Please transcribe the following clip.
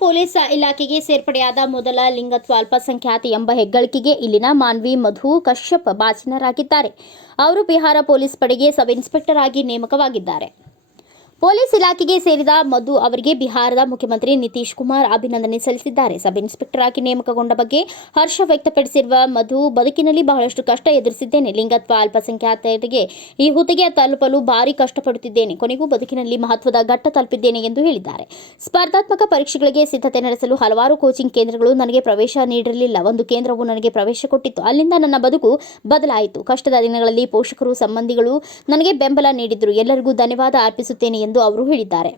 Police ಇಲಾಖೆಗೆ ಸೇರ್ಪಡೆಯಾದ ಮೊದಲ ಲಿಂಗತ್ವ ಅಲ್ಪಸಂಖ್ಯಾತ ಎಂಬ ಹೆಗ್ಗಳಿಕೆಗೆ ಇಲ್ಲಿನ ಮಾನ್ವಿ ಮಧು ಕಶ್ಯಪ್ ಭಾಜನರಾಗಿದ್ದಾರೆ. ಅವರು ಬಿಹಾರ ಪೊಲೀಸ್ ಪಡೆಗೆ ಸಬ್ ಇನ್ಸ್ಪೆಕ್ಟರ್ ಆಗಿ ನೇಮಕವಾಗಿದ್ದಾರೆ. ಪೊಲೀಸ್ ಇಲಾಖೆಗೆ ಸೇರಿದ ಮಧು ಅವರಿಗೆ ಬಿಹಾರದ ಮುಖ್ಯಮಂತ್ರಿ ನಿತೀಶ್ ಕುಮಾರ್ ಅಭಿನಂದನೆ ಸಲ್ಲಿಸಿದ್ದಾರೆ. ಸಬ್ ಇನ್ಸ್ಪೆಕ್ಟರ್ ಆಗಿ ನೇಮಕಗೊಂಡ ಬಗ್ಗೆ ಹರ್ಷ ವ್ಯಕ್ತಪಡಿಸಿರುವ ಮಧು, ಬದುಕಿನಲ್ಲಿ ಬಹಳಷ್ಟು ಕಷ್ಟ ಎದುರಿಸಿದ್ದೇನೆ. ಲಿಂಗತ್ವ ಅಲ್ಪಸಂಖ್ಯಾತರಿಗೆ ಈ ಹುದ್ದೆಗೆ ತಲುಪಲು ಭಾರಿ ಕಷ್ಟಪಡುತ್ತಿದ್ದೇನೆ. ಕೊನೆಗೂ ಬದುಕಿನಲ್ಲಿ ಮಹತ್ವದ ಘಟ್ಟ ತಲುಪಿದ್ದೇನೆ ಎಂದು ಹೇಳಿದ್ದಾರೆ. ಸ್ಪರ್ಧಾತ್ಮಕ ಪರೀಕ್ಷೆಗಳಿಗೆ ಸಿದ್ಧತೆ ನಡೆಸಲು ಹಲವಾರು ಕೋಚಿಂಗ್ ಕೇಂದ್ರಗಳು ನನಗೆ ಪ್ರವೇಶ ನೀಡಿರಲಿಲ್ಲ. ಒಂದು ಕೇಂದ್ರವು ನನಗೆ ಪ್ರವೇಶ ಕೊಟ್ಟಿತ್ತು. ಅಲ್ಲಿಂದ ನನ್ನ ಬದುಕು ಬದಲಾಯಿತು. ಕಷ್ಟದ ದಿನಗಳಲ್ಲಿ ಪೋಷಕರು, ಸಂಬಂಧಿಗಳು ನನಗೆ ಬೆಂಬಲ ನೀಡಿದ್ರು. ಎಲ್ಲರಿಗೂ ಧನ್ಯವಾದ ಅರ್ಪಿಸುತ್ತೇನೆ ಎಂದು ಅವರು ಹೇಳಿದ್ದಾರೆ.